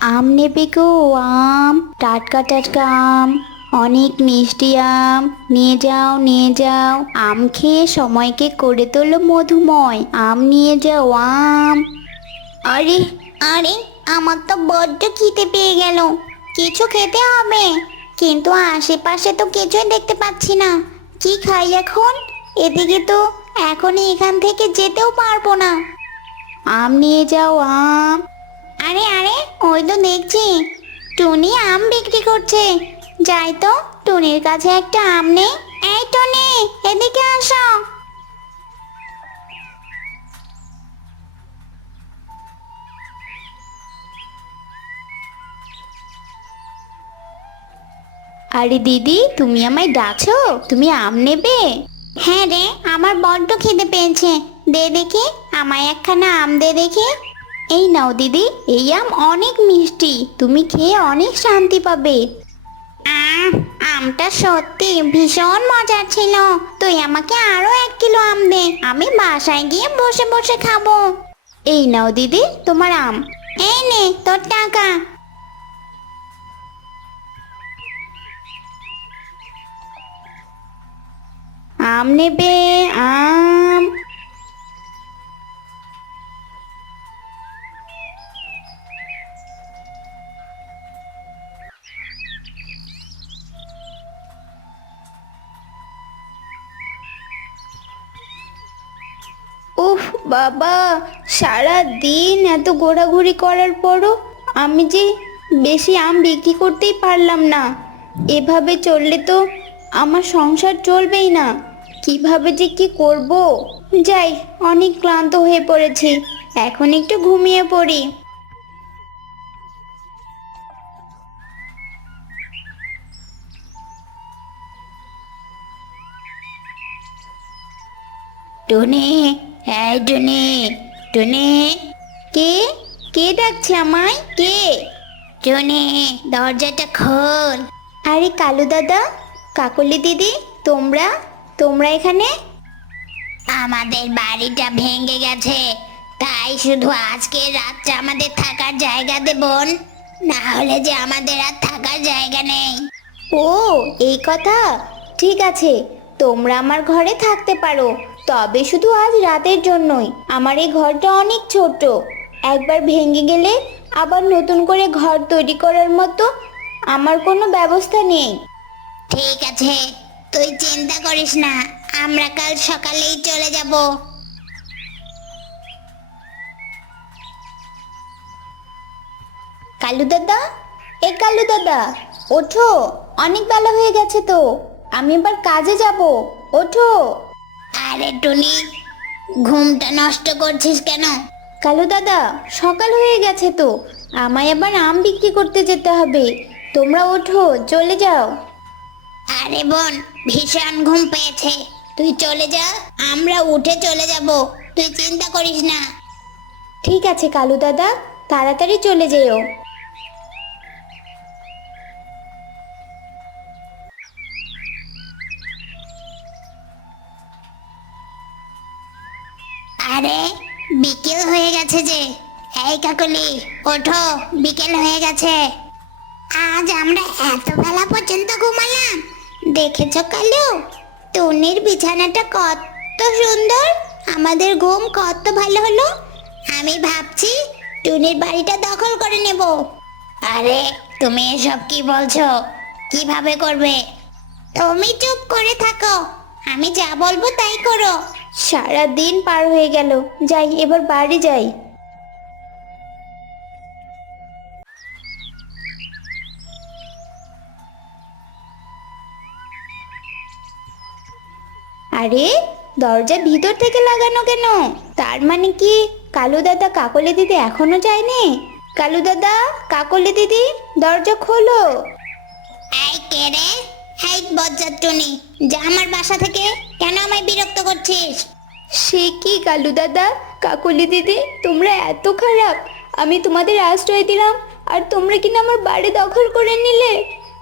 আম নেবে গো? আম, টাটকা টাটকা আম, অনেক মিষ্টি আম। নিয়ে যাও নিয়ে যাও, আম খেয়ে সময়কে করে তোলো মধুময়। আম নিয়ে যাও আম। আরে আরে, আমার তো বড্ড খিদে পেয়ে গেল। কিছু খেতে হবে, কিন্তু আশেপাশে তো কিছুই দেখতে পাচ্ছি না। কি খাই এখন? এদিকে তো এখনই এখান থেকে যেতেও পারবো না। আম নিয়ে যাও আম। আরে আরে, ওই তো দেখছি টুনি আম বিক্রি করছে। যাই তো, টুনির কাছে একটা আম নেই। এই টুনি, এদিকে আসো। আরে দিদি, তুমি আমায় ডাকছো? তুমি আম নেবে? হ্যাঁ রে, আমার বড্ড খিদে পেয়েছে। দে দেখি, আমায় একখানা আম দে দেখি। এই নাও দিদি, এই আম অনেক মিষ্টি, তুমি খেয়ে অনেক শান্তি পাবে। আহ, আমটা সত্যি ভীষণ মজার ছিল। তুই আমাকে আরো 1 কিলো আম দে, আমি বাসায় গিয়ে বসে বসে খাবো। এই নাও দিদি তোমার আম। এই নে তোর টাকা। আম নেবে? আম। উফ বাবা, সারা দিন এত ঘোরাঘুরি করার পরও আমি যে বেশি আম বিক্রি করতেই পারলাম না। এভাবে চললে তো আমার সংসার চলবেই না। কিভাবে যে কি করব! যাই, অনেক ক্লান্ত হয়ে পড়েছি, এখন একটু ঘুমিয়ে পড়ি। টুনি, এই টুনি, টুনি। কে? কে ডাকছে আমায়? কে? টুনি, দরজাটা খোল। আরে কালু দাদা, কাকলি দিদি, তোমরা তোমরা এখানে? আমাদের বাড়িটা ভেঙে গেছে, তাই শুধু আজকে রাতটা আমাদের থাকার জায়গা দে বোন, না হলে যে আমাদের আর থাকার জায়গা নেই। ও, এই কথা। ঠিক আছে, তোমরা আমার ঘরে থাকতে পারো, তবে শুধু আজ রাতের জন্যই। আমার এই ঘরটা অনেক ছোট, একবার ভেঙে গেলে আবার নতুন করে ঘর তৈরি করার মতো আমার কোনো ব্যবস্থা নেই। ঠিক আছে, তুই চিন্তা করিস না, আমরা কাল সকালেই চলে যাব। কালু দাদা, এ কালু দাদা, ওঠো, অনেক বেলা হয়ে গেছে তো, আমি এবার কাজে যাব, ওঠো। আরে টুনি, ঘুমটা নষ্ট করছিস কেন? কালু দাদা, সকাল হয়ে গেছে তো, আমায় আবার আম বিক্রি করতে যেতে হবে। তোমরা ওঠো, চলে যাও। আরে বোন, ভীষণ ঘুম পেয়েছে, তুই চলে যা, আমরা উঠে চলে যাব, তুই চিন্তা করিস না। ঠিক আছে কালু দাদা, তাড়াতাড়ি চলে যেও। আরে, বিকেল হয়ে গেছে যে। এই কাকলি, ওঠো, বিকেল হয়ে গেছে। আজ আমরা এত বেলা পর্যন্ত ঘুমালাম। দেখেছো কালু, টুনির বিছানাটা কত সুন্দর, আমাদের ঘুম কত ভালো হলো। আমি ভাবছি টুনির বাড়িটা দখল করে নেব। আরে, তুমি এসব কি বলছো? কিভাবে করবে? তুমি চুপ করে থাকো, আমি যা বলবো তাই করো। সারা দিন পার হয়ে গেল, যাই এবার বাড়ি যাই। আরে, দরজা ভিতর থেকে লাগানো কেন? তার মানে কি কালু দাদা কাকলি দিদি এখনো যায়নি? কালু দাদা, কাকলি দিদি, দরজা খোলো। এই কে রে? এই বজ্জাত টুনি, যা আমার বাসা থেকে, কেন আমায় বিরক্ত করছিস? সে কি কালু দাদা, কাকলি দিদি, তোমরা এত খারাপ! আমি তোমাদের আশ্রয় দিলাম, আর তোমরা কিনা আমার বাড়ি দখল করে নিলে।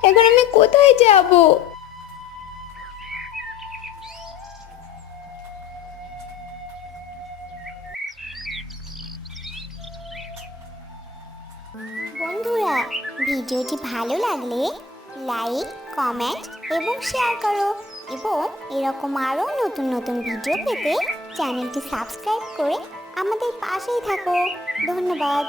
এখন আমি কোথায় যাব? বন্ধু, ভিডিওটি ভালো লাগলে লাইক, কমেন্ট এবং শেয়ার করো এবং এরকম আরও নতুন নতুন ভিডিও পেতে চ্যানেলটি সাবস্ক্রাইব করে আমাদের পাশেই থাকো। ধন্যবাদ।